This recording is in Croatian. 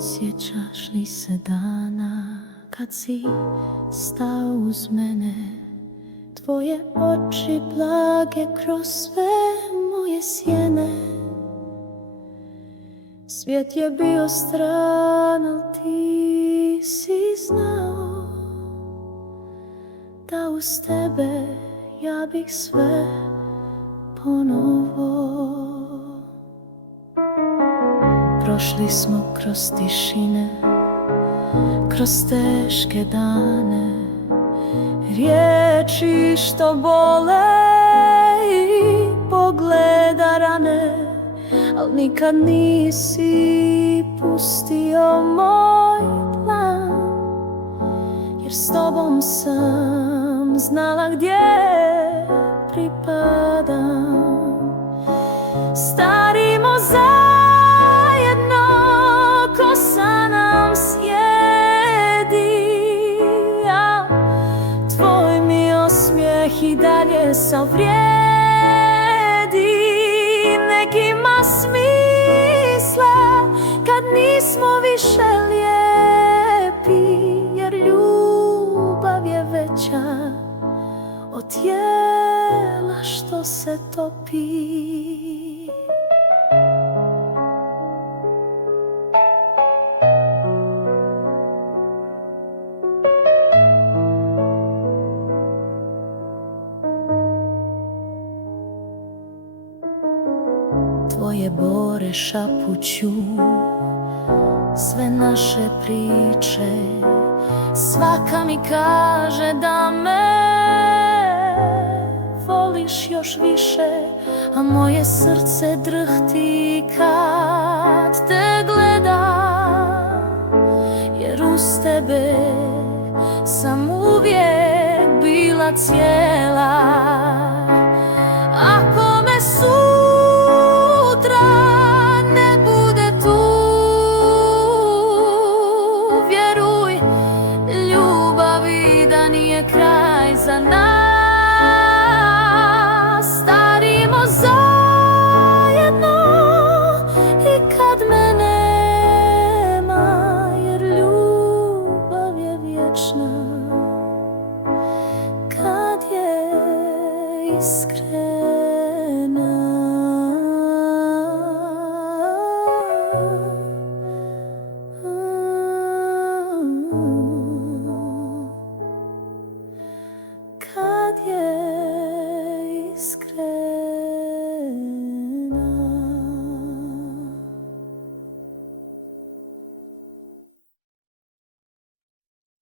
Sjećaš li se dana kad si stao uz mene, tvoje oči blage kroz sve moje sjene? Svijet je bio stran, al ti si znao da uz tebe ja bih sve ponovo. Prošli smo kroz tišine, kroz teške dane, riječi što bole i pogleda rane, al nikad nisi pustio moj plan, jer s tobom sam znala gdje pripadam. Starimo zajedno, kosa nam sjedi, a tvoj mi osmijeh i dalje sav vrijedi. Nekima smisla kad nismo više lijepi, jer ljubav je veća od tijela što se topi. Tvoje bore šapuću sve naše priče, svaka mi kaže da me voliš još više, a moje srce drhti kad te gledam, jer uz tebe sam uvijek bila cijela.